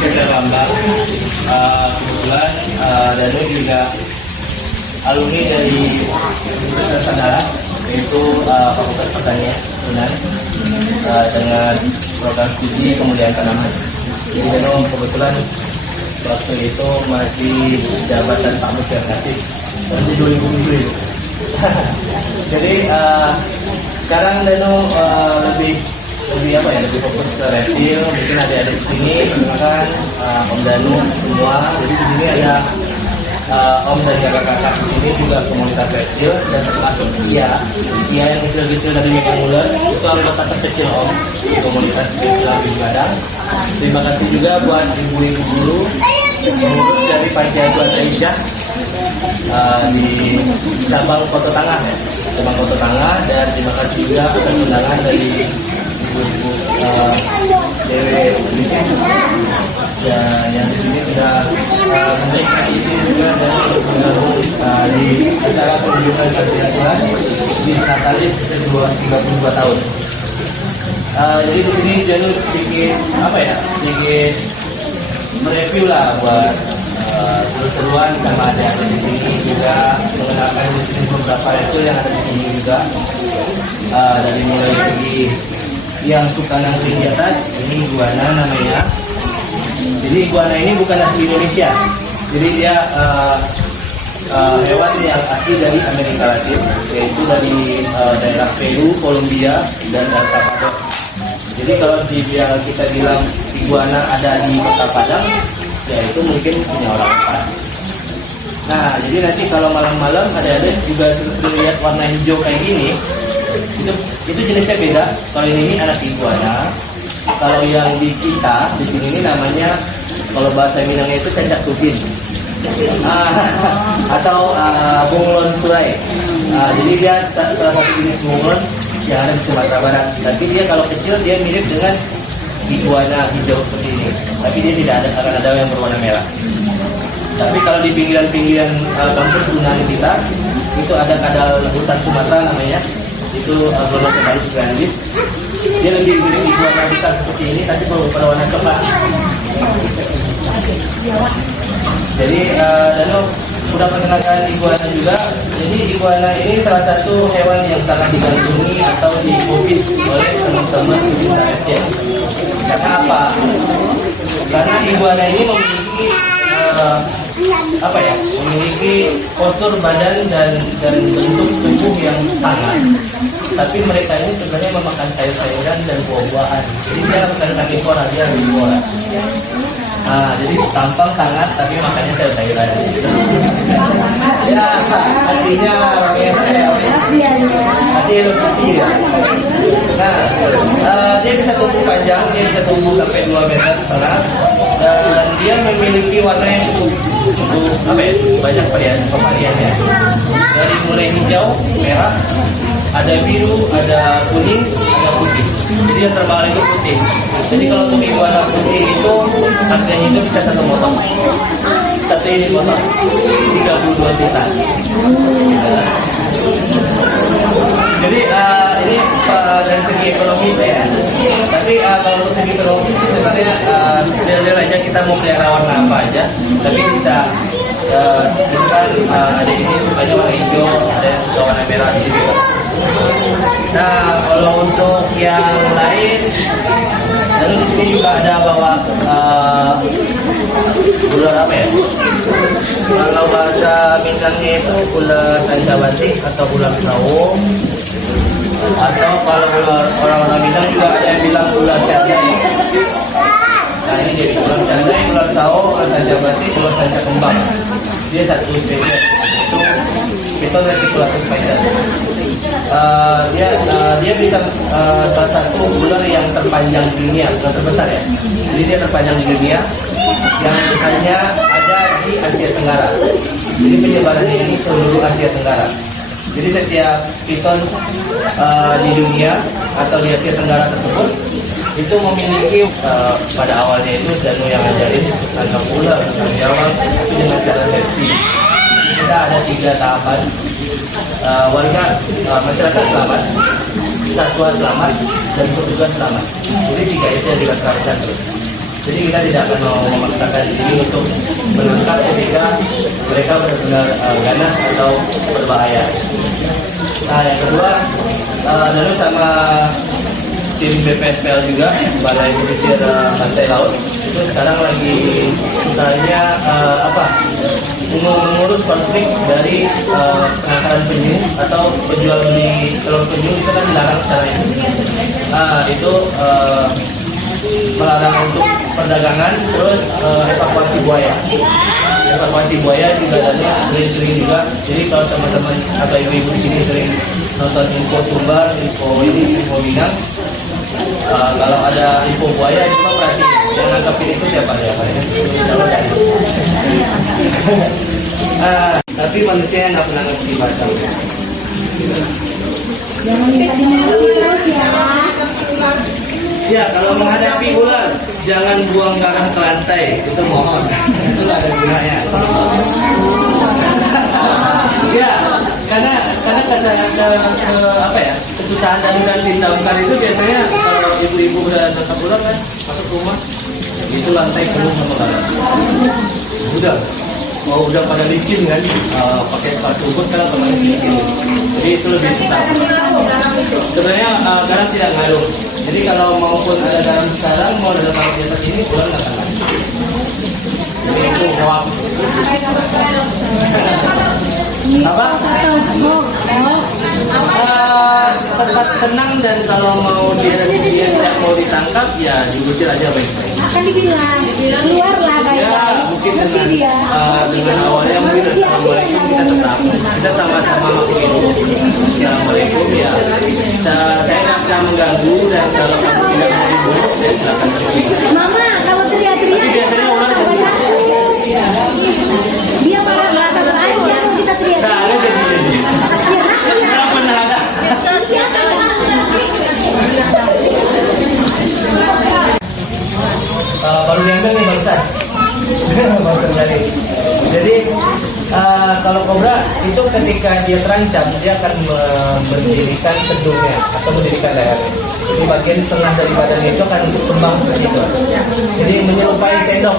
Chandra Bambang. Kebetulan Danu juga alumni dari Universitas Andalas, yaitu Fakultas Pertanian Unan, dengan program studi kemuliaan tanaman. Jadi Danu kebetulan waktu itu masih jabatan Pak Mutiara Kasih tahun 2007. Jadi sekarang Danu lebih fokus ke reptil. Mungkin ada di sini kan Om Danu semua. Jadi di sini ada Om dan kakak-kakak di sini juga komunitas reptil, dan termasuk dia yang kecil-kecil dari Megang Ular itu anggota terkecil Om di komunitas reptil di Gadang. Terima kasih juga buat ibu-ibu guru pengurus dari Panti Asuhan Aisyah di cabang Kota Tangah ya, cabang Kota Tangah, dan terima kasih juga atas undangan dari ibu-ibu Dewi dan yang di sini sudah memberikan izin juga dan bergabung di acara penunjukan Asuhan di Natalis kedua 32 tahun. Jadi di sini Danu sedikit sedikit mereview lah buat seru-seruan sama ada di sini juga, mengenalkan di sini beberapa itu yang ada di sini juga, dari mulai dari yang suka nangkring di atas, ini iguana namanya. Jadi iguana ini bukan asli Indonesia, jadi dia hewan yang asli dari Amerika Latin, yaitu dari daerah Peru, Kolombia, dan El Salvador. Jadi kalau kita bilang iguana ada di Kota Padang, ya itu mungkin punya orang pas. Nah, jadi nanti kalau malam-malam ada juga sering lihat warna hijau kayak gini, itu jenisnya beda. Kalau ini anak iguana. Kalau yang di kita di sini ini namanya, kalau bahasa Minangnya itu cacat subin, atau bunglon surai. Jadi dia salah satu jenis bunglon yang ada di Sumatera Barat. Tapi dia kalau kecil dia mirip dengan iguana hijau seperti ini, tapi dia tidak akan ada yang berwarna merah. Tapi kalau di pinggiran-pinggiran kampus Unan kita itu ada kadal hutan Sumatera namanya, itu Brontosaurus grandis. Dia lebih mirip iguana besar seperti ini, tapi berwarna coklat. Jadi Danu sudah mengenalkan iguana juga. Jadi iguana ini salah satu hewan yang sangat digandrungi atau dihobis oleh teman-teman pecinta reptil. Karena apa? Karena iguana ini memiliki memiliki postur badan dan bentuk tubuh yang sangat. Tapi mereka ini sebenarnya memakan sayur-sayuran dan buah-buahan. Jadi dia bukan karnivora, dia herbivora. Jadi tampang sangat tapi makannya sayur-sayuran. Ya, artinya lebih ya. Dia bisa tumbuh panjang, dia bisa tumbuh sampai 2 meter setengah, dan dia memiliki warna yang cukup banyak variannya. Dari mulai hijau, merah, ada biru, ada kuning, ada putih. Jadi yang terbaru itu putih. Jadi kalau untuk iguana putih itu harganya itu bisa 1 motor. Satu ini motor 32 juta. Jadi ini dari segi ekonomi ya. Tapi kalau untuk segi ekonomi sebenarnya dari aja kita mau pelihara warna apa aja. Tapi bisa kan ada ini sukanya warna hijau, ada yang suka warna merah gitu. Nah, kalau untuk yang lain, lalu di sini juga ada bawa ular apa ya? Kalau bahasa Minangnya itu ular sancawati atau ular sawo, atau kalau orang-orang Minang juga ada yang bilang ular candai. Nah ini jadi ular candai, ular sawo, ular sancawati, ular sanca kembang. Dia satu spesies, itu Piton reticulatus spider. Dia bisa salah satu ular yang terpanjang di dunia, ular terbesar ya. Jadi dia terpanjang di dunia, yang hanya ada di Asia Tenggara. Jadi penyebarannya ini seluruh Asia Tenggara. Jadi setiap piton di dunia atau di Asia Tenggara tersebut itu memiliki pada awalnya itu Danu yang ngajarin tangkap ular, menjawab itu dengan cara safety. Kita ada 3 tahapan: warga masyarakat selamat, satwa selamat, dan petugas selamat. Jadi 3 itu yang dilaksanakan terus. Jadi kita tidak akan mau memaksakan diri untuk menangkap ketika mereka benar-benar ganas atau berbahaya. Nah, yang kedua, lalu sama tim BPSPL juga, Balai Pesisir Pantai Laut, itu sekarang lagi usahanya mengurus konflik dari penangkaran penyu atau penjual beli telur penyu itu kan dilarang secara ini. Itu melarang untuk perdagangan, terus evakuasi buaya. Evakuasi buaya juga tadi sering juga. Jadi kalau teman-teman atau ibu-ibu di sini sering nonton info Sumbar, info Minang, kalau ada info buaya cuma perhatiin yang nangkapin itu siapa ya Pak ya. Tapi manusia yang nggak pernah ngerti bahasa. Ya, kalau menghadapi ular jangan buang garang ke lantai, itu mohon. Itu nggak ada gunanya. Ya, karena kesusahan dan tindakan itu biasanya kalau ibu-ibu udah tetap ular kan masuk rumah itu lantai penuh sama garang. Udah pada licin kan, pakai sepatu bot kan otomatis licin. Jadi itu lebih susah. Sebenarnya garam tidak ngaruh. Jadi kalau maupun ada garam sekarang mau ada taruh di atas ini ular nggak akan ngaruh. Jadi itu hoax. Apa? Tempat tenang dan kalau mau dia tidak mau ditangkap ya diusir aja baik-baik. Akan dibilang keluarlah baik-baik. Ya mungkin dengan awalnya mungkin assalamualaikum kita sama-sama makin assalamualaikum ya. Saya nggak bisa mengganggu dan kalau kamu tidak mau dibunuh ya silakan pergi. Mama kalau teriak-teriak. Tapi biasanya ular dia malah merasa beraja kita teriak. nah ada jadi nggak pernah ada. Baru diambil nih barusan. Barusan tadi. Jadi kalau kobra itu ketika dia terancam dia akan mendirikan kedungnya atau mendirikan lehernya. Jadi bagian tengah dari badannya itu akan berkembang seperti itu. Jadi menyerupai sendok.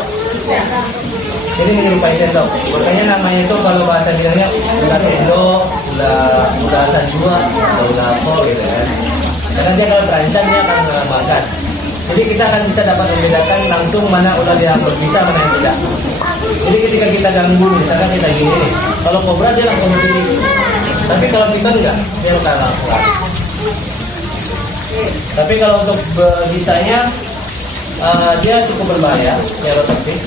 Makanya namanya itu kalau bahasa bilangnya udah sendok, udah sanjua, atau udah apa gitu kan. Karena dia kalau terancam dia akan makan. Jadi kita akan bisa dapat membedakan langsung mana ular yang berbisa, mana yang tidak. Jadi ketika kita ganggu, misalkan kita gini nih, kalau kobra dia langsung berdiri. Tapi kalau kita enggak, dia akan langsung. Tapi kalau untuk berbisanya, dia cukup berbahaya, neurotoksik.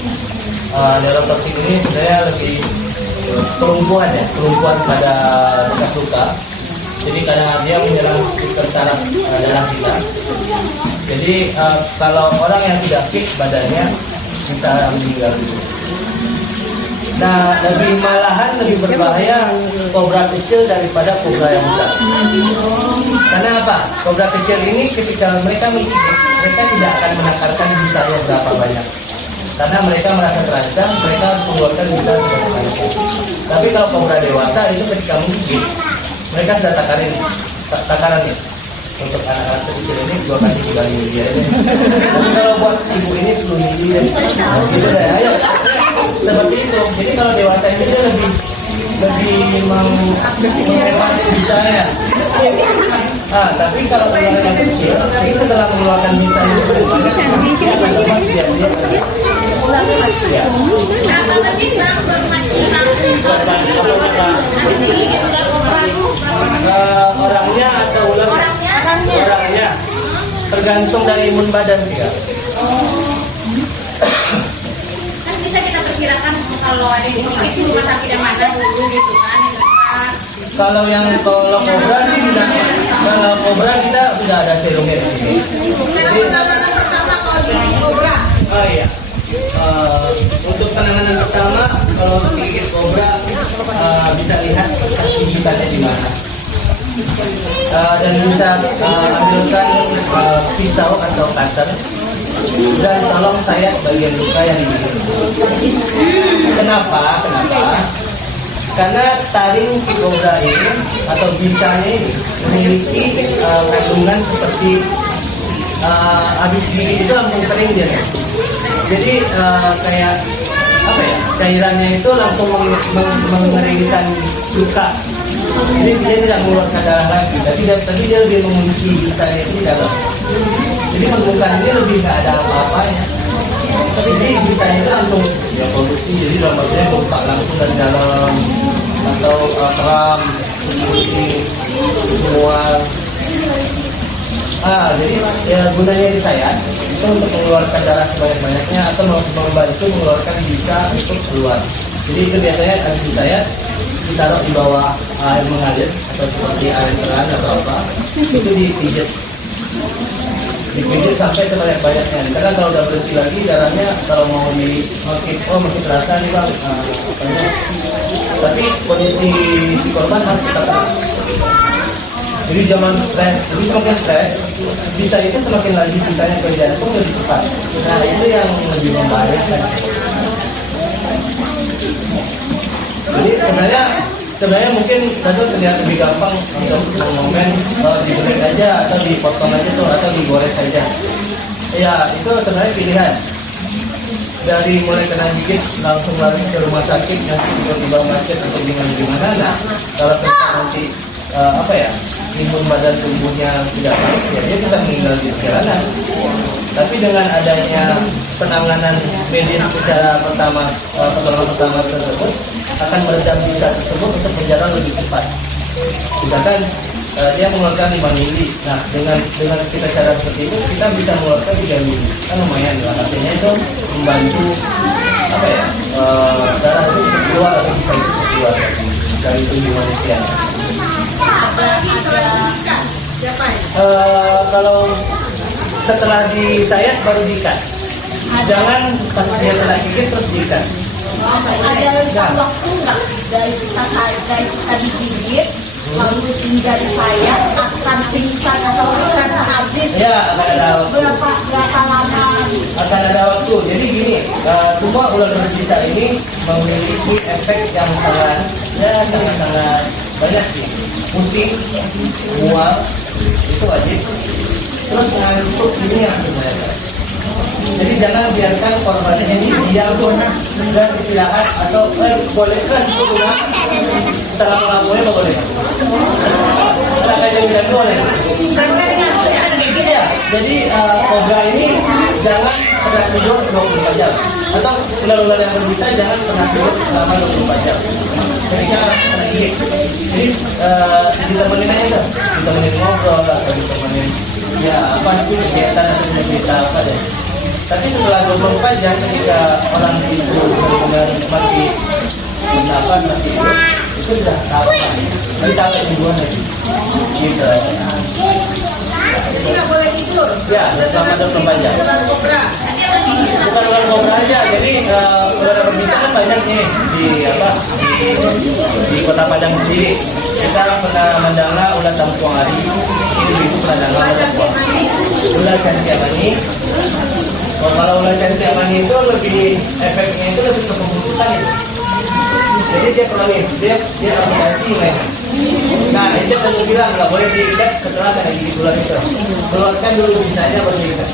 Neurotoksik ini sebenarnya lebih kelumpuhan pada bekas luka. Jadi karena dia menyerang sistem saraf darah kita. Jadi kalau orang yang tidak fit badannya bisa meninggal dulu. Nah, lebih berbahaya kobra kecil daripada kobra yang besar. Karena apa? Kobra kecil ini ketika mereka menggigit, mereka tidak akan menakarkan bisanya berapa banyak. Karena mereka merasa terancam, mereka harus mengeluarkan bisa sebanyak banyak. Tapi kalau kobra dewasa itu ketika menggigit, mereka sudah takarannya. Untuk anak-anak kecil ini 2 kali 3 minggu dia ini. Tapi kalau buat ibu ini 10 minggu ya. Gitu deh, ayo. Seperti itu. Jadi kalau dewasa ini dia lebih menghemat bisanya. Tapi kalau ular yang kecil, ini setelah mengeluarkan bisanya banyak, dia akan lepas dia. Orangnya atau ularnya? Orangnya tergantung dari imun badan dia. Kan bisa kita perkirakan kalau ada yang itu rumah sakit yang mana dulu gitu kan. Kalau kobra sih tidak. Kalau kobra kita sudah ada serumnya di sini. Jadi, oh iya. Untuk penanganan pertama kalau gigit kobra bisa lihat bekas gigitannya di mana. Dan bisa ambilkan pisau atau cutter dan tolong sayat bagian luka yang digigit. Kenapa? Karena taring kobra ini atau bisanya ini memiliki kandungan seperti habis gigit itu langsung kering dia. jadi kayak apa ya, cairannya itu langsung mengeringkan luka. Jadi dia tidak mengeluarkan darah lagi, tapi dia lebih mengunci bisanya itu di dalam. Jadi pembukaan ini lebih nggak ada apa-apanya. Jadi bisanya itu langsung ya produksi, jadi dalam artinya bongkak langsung dari dalam atau kram, mengunci semua. Jadi ya gunanya disayat itu untuk mengeluarkan darah sebanyak-banyaknya atau membantu mengeluarkan bisa untuk keluar. Jadi itu biasanya harus disayat, ditaruh di bawah air mengalir atau seperti air keran atau apa, itu dipijit sampai sebanyak-banyaknya. Karena kalau udah berhenti lagi darahnya, kalau mau masih terasa nih bang, tapi kondisi si korban masih tetap. Jadi zaman stres, jadi semakin stres, bisa itu semakin lagi bisanya ke jantung lebih cepat. Nah itu yang lebih membahayakan. Jadi sebenarnya mungkin tentu terlihat lebih gampang untuk mengomen digoreng aja atau dipotong aja tuh atau digoreng saja. Ya itu sebenarnya pilihan. Dari mulai kena gigit langsung lari ke rumah sakit, nanti tiba-tiba macet atau gimana. Nah kalau nanti imun badan tubuhnya tidak baik, ya dia bisa meninggal di perjalanan. Tapi dengan adanya penanganan medis secara pertolongan pertama tersebut akan meredam bisa tersebut untuk berjalan lebih cepat. Misalkan dia mengeluarkan 5 mili, nah dengan kita cara seperti itu kita bisa mengeluarkan 3 mili, kan lumayan lah. Artinya itu membantu darah itu bisa keluar atau bisa keluar dari tubuh manusia. Kalau setelah disayat baru diikat. Jangan pas dia kena gigit terus diikat. Ada waktu nggak dari kita digigit lalu hingga disayat akan pingsan atau akan habis? Ya, akan ada waktu. Berapa lama? Akan ada waktu. Jadi gini, semua ular berbisa ini memiliki efek yang sangat banyak sih. Pusing, mual, itu wajib. Terus ngantuk ini yang sebenarnya. Jadi jangan biarkan korban ini diam dan istirahat atau bolehkan setelah melakukannya boleh. Kita kayak bilang boleh. Ya, jadi kobra ini jangan pernah tidur 24 jam atau ular-ular yang berbisa jangan pernah tidur selama 24 jam. Ketika kena gigit, jadi ditemenin aja tuh, ditemenin ngobrol atau ditemenin kegiatan atau cerita apa deh. Tapi setelah 24 jam ketika orang itu benar-benar masih bernapas, masih hidup, itu sudah tahu kan, jadi tahu hubungan lagi, gitu. Jadi nggak boleh tidur. Ya, selama 24 jam. Bukan ular kobra aja, jadi ular berbisa kan banyak nih di Kota Padang sendiri. Kita pernah mendengar ular tampuang hari, ini itu pernah dengar ular cantiamani. Kalau ular cantiamani itu efeknya itu lebih ke pembusukan itu. Jadi dia kronis, dia aplikasi mereka. Nah, itu tadi bilang nggak boleh diikat setelah kena gigit ular itu. Keluarkan dulu bisanya baru diikat.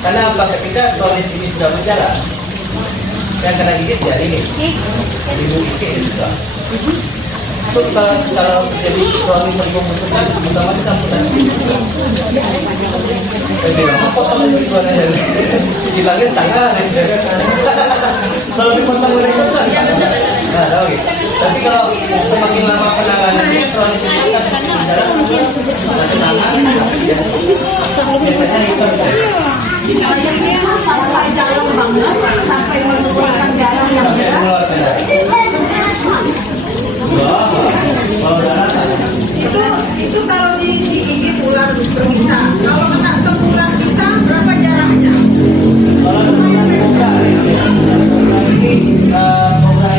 Karena apakah kita kronis ini sudah berjalan, yang kena gigit ya ini, ibu gigit juga. Itu kalau jadi kronis pembusukan, otomatis amputasi. Jadi apa tujuannya? Hilangnya setengah, kalau dipotong mereka kan? Nah, tahu gitu. Tapi kalau semakin lama penanganannya, kronis itu kan berjalan penanganan, biasanya itu. Sampai dalam banget sampai mengeluarkan darah yang mengeluarkan darah. Kalau darah Itu kalau digigit ular berbisa. Kalau kena semburan bisa berapa jaraknya? kalau ini kobra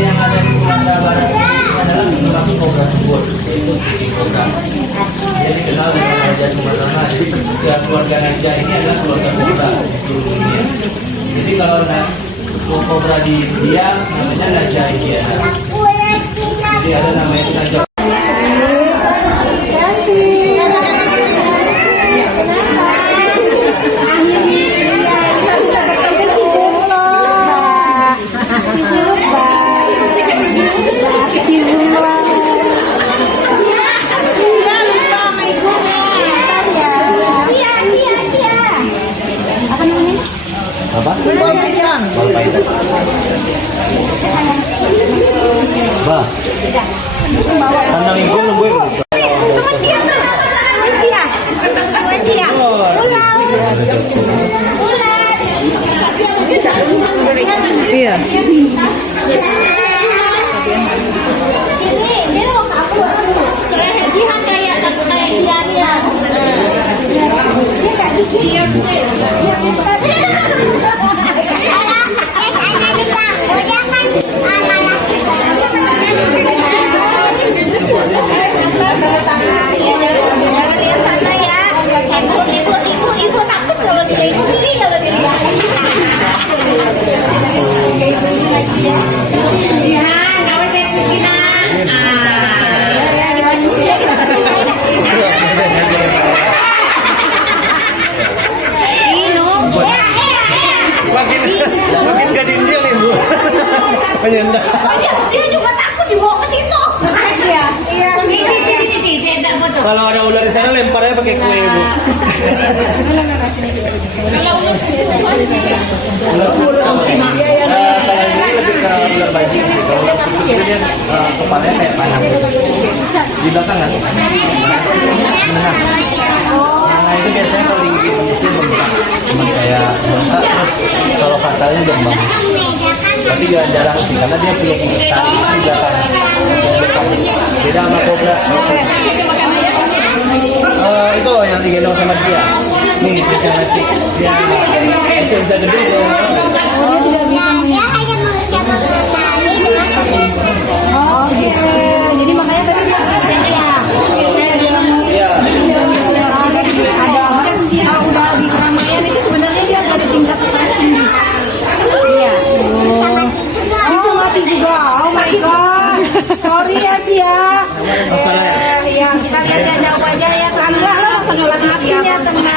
Pandang ibu nunggu ibu. Iya. Ibu takut kalau dia ibu gini kalau dilihat. Makin gak diinjil ibu. Menyendang. Dia juga takut dibawa ke situ. Kalau ada ular di sana lemparnya pakai kue ibu. Kalau ini lebih ke ular bajing sih. Kalau ular khusus itu dia kepalanya kayak panah. Di belakang kan? Menengah. Nah itu biasanya kalau digigit manusia bengkak. Cuma kayak bengkak terus kalau fatalnya demam. Tapi jarang sih karena dia punya gigi taring di belakang. Beda sama kobra. Itu yang digendong sama dia. Nih kita ngasih. Dia bisa gede dia. Dia hanya mengucap mengenali dengan kebiasaan. Oh gitu. Jadi makanya tadi dia ya. Iya. Ada orang kalau udah di keramaian itu sebenarnya dia ada tingkat stres tinggi. Iya. Bisa mati juga. Oh my god. Sorry ya Ci ya. Ya kita lihat jauh aja ya. Enggak lo langsung nyolot ya teman.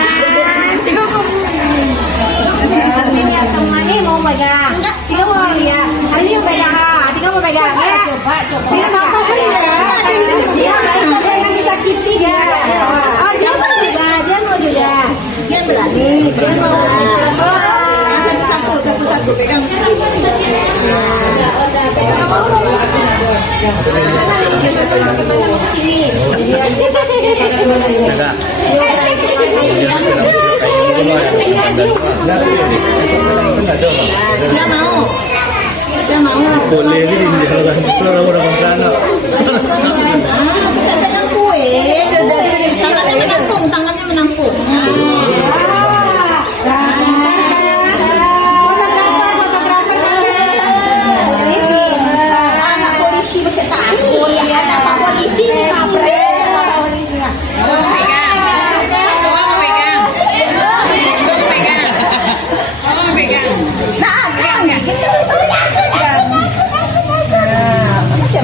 Ya teman nih mau pegang. Tiga mau lihat. Hari ini mau pegang. Tiga mau pegang ya. Coba. Tiga mau pegang ya. Dia yang disakiti dia. Oh dia mau juga. Dia mau juga. Dia berani. Dia mau. Satu pegang. Dia mau. Boleh ini di kalau nggak orang sana. Bisa pegang kue. Tangannya menampung. Anak polisi masih takut. Ada Pak Polisi, Pak Polisi.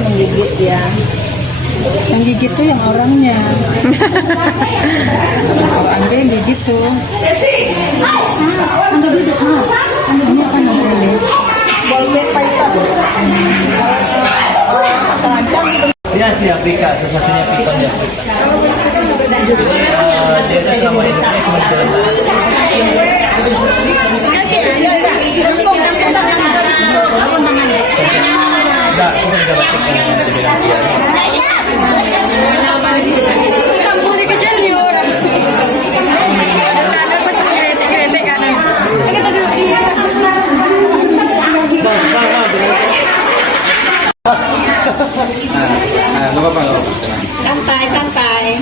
Menggigit ya. Yang gigit tuh yang orangnya. Kalau Anda yang gigit tuh. Anda duduk. Ini akan nanti. Boleh Dia asli Afrika, satu-satunya piton di Afrika. Jadi dia itu selama hidupnya cuma jalan. Enggak, kita juga batik Santai.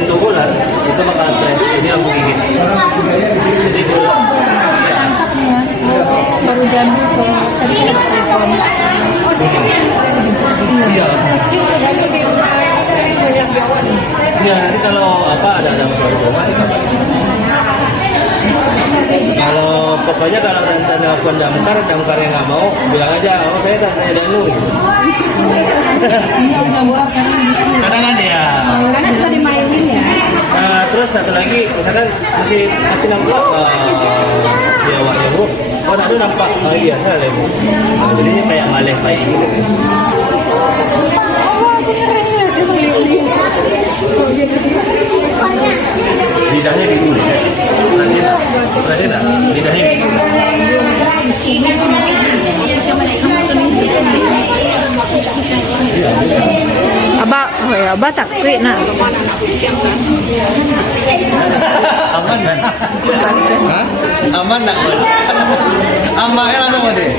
Itu ular itu bakal stres. Ini aku gigit. Jadi Baru jambu ke tadi kita telepon. iya. Iya, nanti kalau ada masalah rumah kalau pokoknya kalau tante nelfon damkar yang nggak mau bilang aja, oh saya tantanya Danu. Kadang kan ya. Karena sudah dimainin ya. Terus satu lagi, misalkan masih nampak di awaknya bu, oh Danu nampak, oh iya salah bu. Jadinya kayak maleh kayak gitu. Lidahnya gitu, nanti Oh ya, Batak, nah. Aman kan? Hah? Aman nak? Aman ya langsung deh.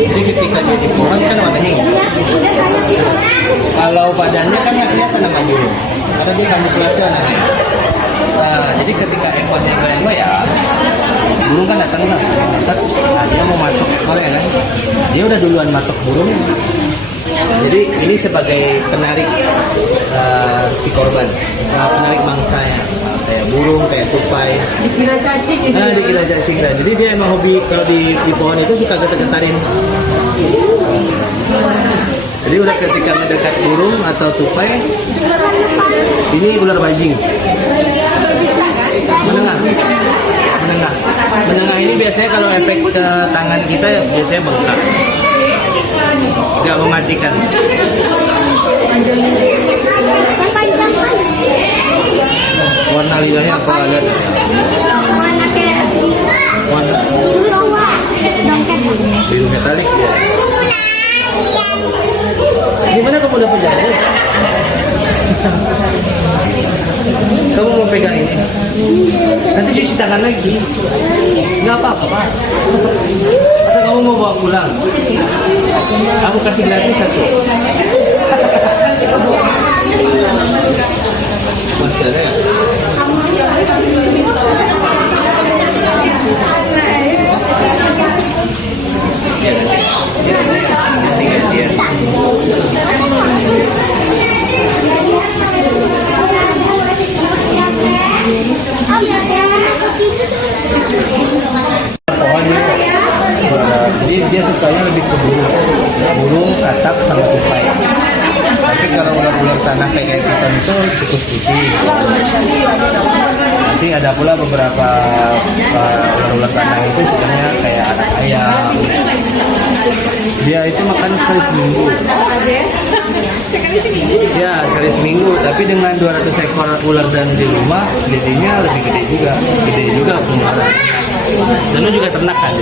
Jadi ketika dia di pohon kan warnanya hijau. Kalau badannya kan nggak kelihatan nama burung, karena dia kamuflase namanya. Nah, jadi ketika ekornya goyang-goyang, burung kan datang kan, nah, dia mau matok oleh kan, dia udah duluan matok burung. Jadi ini sebagai penarik si korban, penarik mangsanya, kayak burung, kayak tupai. Dikira cacing gitu. Nah, dikira cacing kan. Jadi dia emang hobi kalau di pohon itu suka getar-getarin. Jadi udah ketika mendekat burung atau tupai, ini ular bajing. Menengah ini biasanya kalau efek ke tangan kita biasanya bengkak. Nggak mematikan. Warna lidahnya apa lihat? Warna biru metalik ya. Gimana kamu dapat jalan? Kamu mau pegang ini? Nanti cuci tangan lagi. Nggak apa-apa. Atau kamu mau bawa pulang? Aku kasih gratis satu. Masih ada ya? Jadi dia sukanya lebih ke burung, katak sama tupai. Tapi kalau ular-ular tanah kayak pisang itu tikus putih. Nanti ada pula beberapa ular-ular tanah itu sukanya kayak anak ayam. Dia itu makan sekali seminggu. Ya, sekali seminggu. Tapi dengan 200 ekor ular dan di rumah, jadinya lebih gede juga pemeliharaan. Dan lu juga ternak kan?